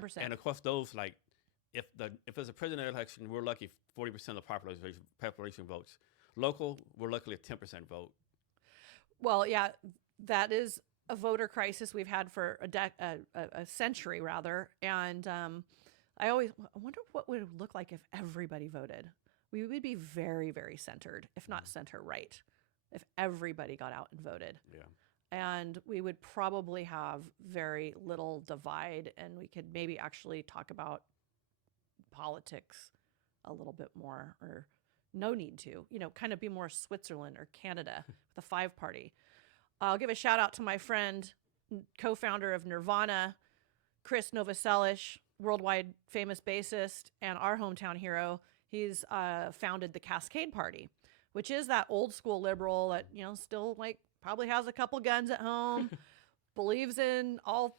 100%. And of course, those like if it's a presidential election, we're lucky 40% of the population votes. Local, we're luckily a 10% vote. Well, yeah, that is a voter crisis we've had for a century rather, and I wonder what would it look like if everybody voted. We would be very, very centered, if not center right, if everybody got out and voted. Yeah. And we would probably have very little divide, and we could maybe actually talk about politics a little bit more, or no need to, kind of be more Switzerland or Canada with a 5-party. I'll give a shout out to my friend, co-founder of Nirvana, Chris Novoselic, worldwide famous bassist and our hometown hero. He's founded the Cascade Party, which is that old school liberal that, still like probably has a couple guns at home, believes in all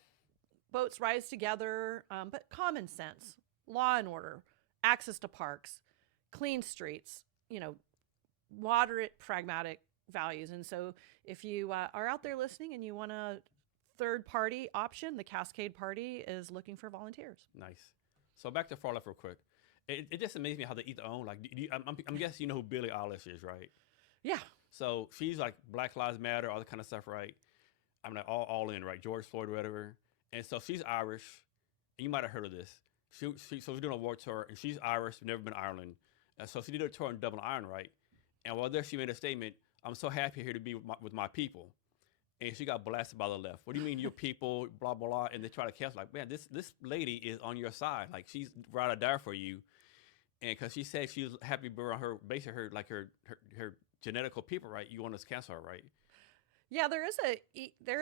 boats rise together, but common sense, law and order, access to parks, clean streets, moderate, pragmatic values. And so if you are out there listening and you want a third party option, the Cascade Party is looking for volunteers. Nice. So back to far left real quick. It just amazes me how they eat their own. Like, I'm guessing you know who Billie Eilish is, right? Yeah. So she's like Black Lives Matter, all that kind of stuff, right? I'm like all in, right? George Floyd, whatever. And so she's Irish. And you might have heard of this. So she's doing a war tour, and she's Irish, never been to Ireland. So she did a tour in Dublin, Ireland, right? And while there, she made a statement, "I'm so happy here to be with my people." And she got blasted by the left. What do you mean your people, blah, blah, blah. And they try to cancel, like, man, this lady is on your side. Like, she's ride or die for you. And because she said she was happy to be around her, basically her genetical people, right? You want us to cancel her, right? Yeah, there is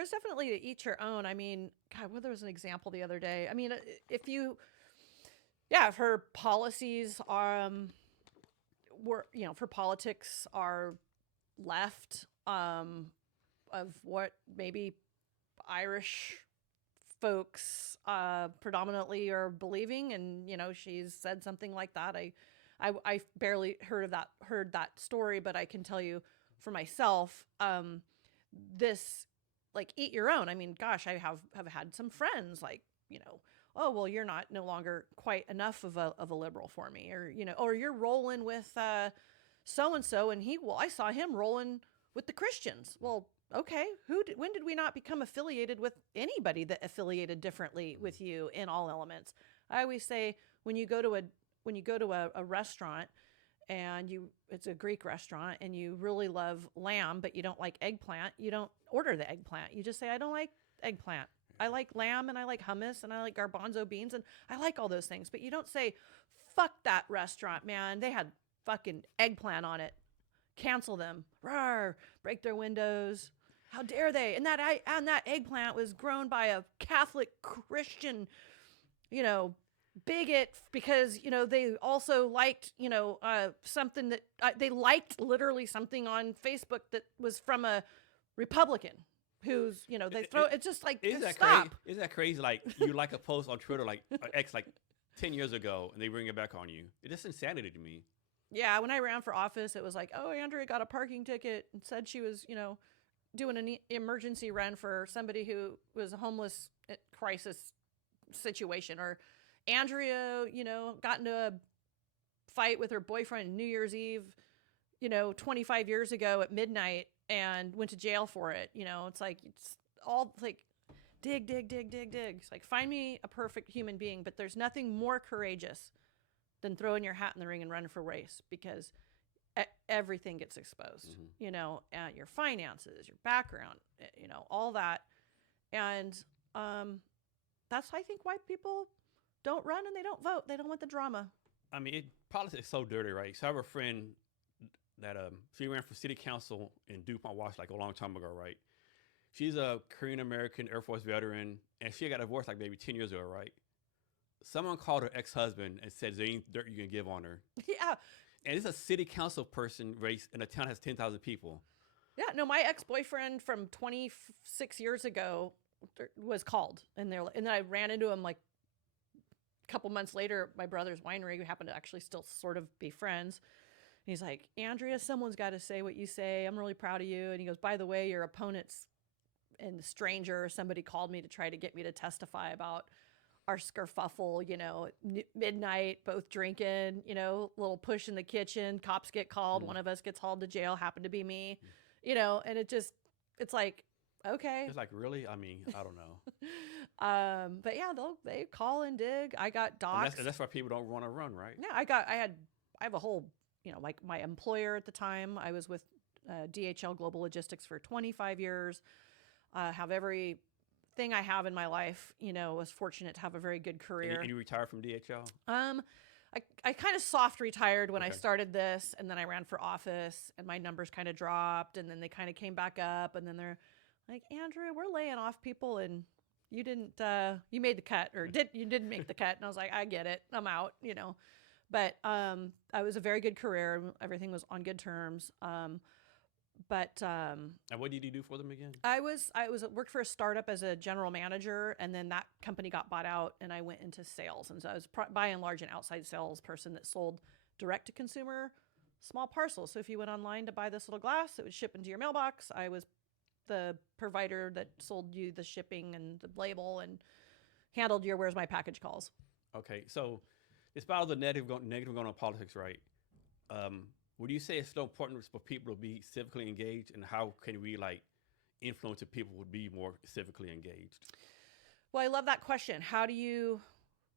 definitely to each your own. I mean, God, there was an example the other day. I mean, if her policies for politics are left, of what maybe Irish folks predominantly are believing, and she's said something like that. I barely heard that story, but I can tell you for myself, this, like, eat your own. I mean, gosh, I have had some friends like, oh, well, you're no longer quite enough of a liberal for me, or you're rolling with so and so, and I saw him rolling with the Christians. Well, okay, when did we not become affiliated with anybody that affiliated differently with you in all elements? I always say when you go to a restaurant and it's a Greek restaurant and you really love lamb but you don't like eggplant, you don't order the eggplant. You just say, I don't like eggplant. I like lamb and I like hummus and I like garbanzo beans and I like all those things. But you don't say, fuck that restaurant, man. They had fucking eggplant on it. Cancel them. Rawr, break their windows. How dare they? And that eggplant was grown by a Catholic Christian, bigot, because they also liked something that they liked, literally something on Facebook that was from a Republican who's they throw it's just like, stop. Isn't that crazy? Like, you like a post on Twitter like X like 10 years ago and they bring it back on you. It's just insanity to me. Yeah, when I ran for office, it was like, oh, Andrea got a parking ticket and said she was doing an emergency run for somebody who was a homeless crisis situation, or Andrea, got into a fight with her boyfriend New Year's Eve, 25 years ago at midnight and went to jail for it. It's like, it's all like dig. It's like, find me a perfect human being, but there's nothing more courageous than throwing your hat in the ring and running for race, because everything gets exposed, your finances, your background, all that. And that's, I think, why people don't run and they don't vote. They don't want the drama. I mean, politics is so dirty, right? So I have a friend that she ran for city council in DuPont, Washington, like a long time ago, right? She's a Korean American Air Force veteran, and she got divorced like maybe 10 years ago, right? Someone called her ex-husband and said, "There ain't dirt you can give on her." Yeah. And it's a city council person race, and the town has 10,000 people. Yeah, no, my ex-boyfriend from 26 years ago was called, and then I ran into him like a couple months later at my brother's winery. We happened to actually still sort of be friends. And he's like, "Andrea, someone's got to say what you say. I'm really proud of you." And he goes, "By the way, your opponent's and the stranger, somebody called me to try to get me to testify about our skerfuffle, midnight, both drinking, little push in the kitchen, cops get called, one of us gets hauled to jail, happened to be me, and it's like, okay. It's like, really? I mean, I don't know. But yeah, they call and dig. I got doxxed. And that's why people don't want to run, right? Yeah, I have a whole, like my employer at the time, I was with DHL Global Logistics for 25 years. Have everything I have in my life, was fortunate to have a very good career. And you retired from DHL? I kind of soft retired when I started this, and then I ran for office, and my numbers kind of dropped, and then they kind of came back up, and then they're like, Andrea, we're laying off people, and you didn't, you made the cut, or you didn't make the cut. And I was like, I get it, I'm out, But I was a very good career. Everything was on good terms. And what did you do for them again? I worked for a startup as a general manager, and then that company got bought out, and I went into sales. And so I was by and large an outside sales person that sold direct to consumer small parcels. So if you went online to buy this little glass, it would ship into your mailbox. I was the provider that sold you the shipping and the label and handled your where's my package calls. Okay, so despite all the negative going on politics, right? Would you say it's so important for people to be civically engaged, and how can we influence the people to be more civically engaged? Well, I love that question. How do you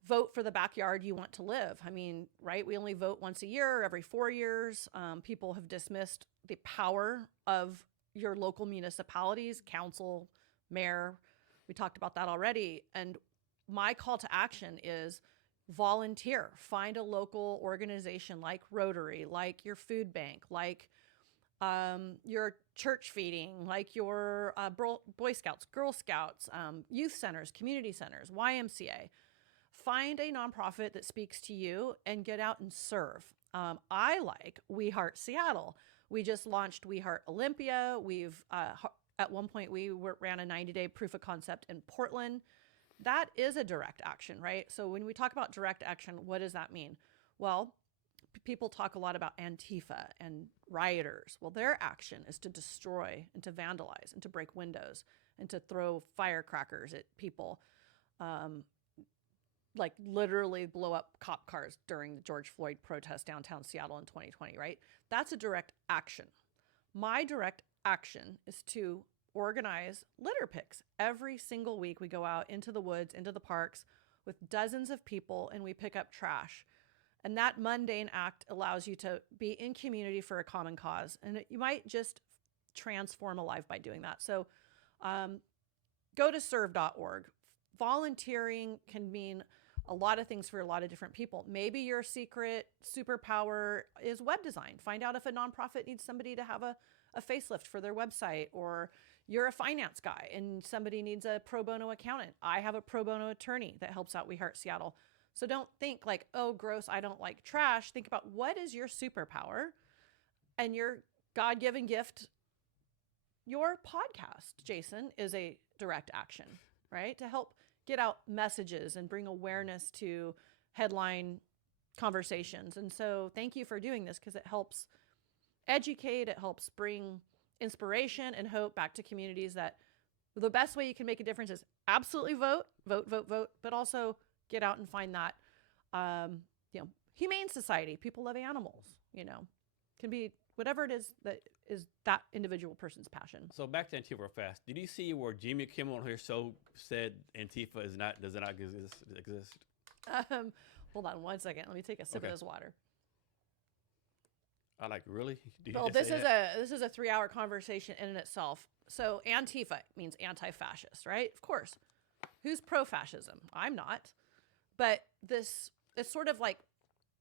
vote for the backyard you want to live? I mean, right? We only vote once a year, every 4 years. People have dismissed the power of your local municipalities, council, mayor. We talked about that already. And my call to action is volunteer. Find a local organization like Rotary, like your food bank, like your church feeding, like your Boy Scouts, Girl Scouts, youth centers, community centers, YMCA. Find a nonprofit that speaks to you and get out and serve. I like We Heart Seattle. We just launched We Heart Olympia. We've, at one point, we ran a 90-day proof of concept in Portland. That is a direct action, right? So when we talk about direct action, what does that mean? Well, people talk a lot about Antifa and rioters. Well, their action is to destroy and to vandalize and to break windows and to throw firecrackers at people. Like literally blow up cop cars during the George Floyd protest downtown Seattle in 2020, right? That's a direct action. My direct action is to organize litter picks. Every single week we go out into the woods, into the parks with dozens of people, and we pick up trash. And that mundane act allows you to be in community for a common cause. And you might just transform a life by doing that. So go to serve.org. Volunteering can mean a lot of things for a lot of different people. Maybe your secret superpower is web design. Find out if a nonprofit needs somebody to have a facelift for their website, or you're a finance guy and somebody needs a pro bono accountant. I have a pro bono attorney that helps out We Heart Seattle. So don't think like, oh, gross, I don't like trash. Think about what is your superpower and your God-given gift. Your podcast, Jason, is a direct action, right? To help get out messages and bring awareness to headline conversations. And so thank you for doing this, because it helps educate, it helps bring inspiration and hope back to communities that the best way you can make a difference is absolutely vote, but also get out and find that, humane society. People love animals, can be whatever it is that individual person's passion. So back to Antifa fast. Did you see where Jimmy Kimmel on his show said Antifa does not exist? Hold on one second. Let me take a sip of this water. I really? Well, this is a 3-hour conversation in and itself. So Antifa means anti-fascist, right? Of course. Who's pro-fascism? I'm not. But it's sort of like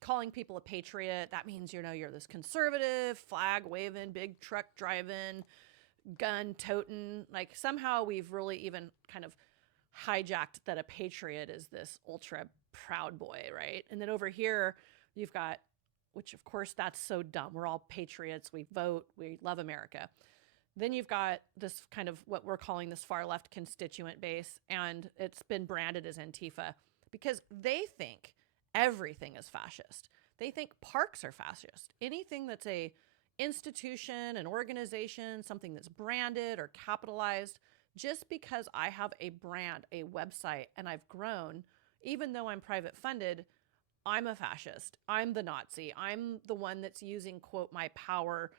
calling people a patriot. That means, you're this conservative, flag waving, big truck driving, gun toting. Like somehow we've really even kind of hijacked that a patriot is this ultra proud boy, right? And then over here you've got, which of course that's so dumb. We're all patriots. We vote. We love America. Then you've got this kind of what we're calling this far left constituent base, and it's been branded as Antifa because they think everything is fascist. They think parks are fascist. Anything that's a institution, an organization, something that's branded or capitalized, just because I have a brand, a website, and I've grown even though I'm private funded, I'm a fascist. I'm the Nazi. I'm the one that's using, quote, my power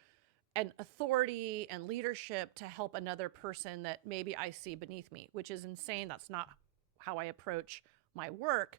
and authority and leadership to help another person that maybe I see beneath me, which is insane. That's not how I approach my work.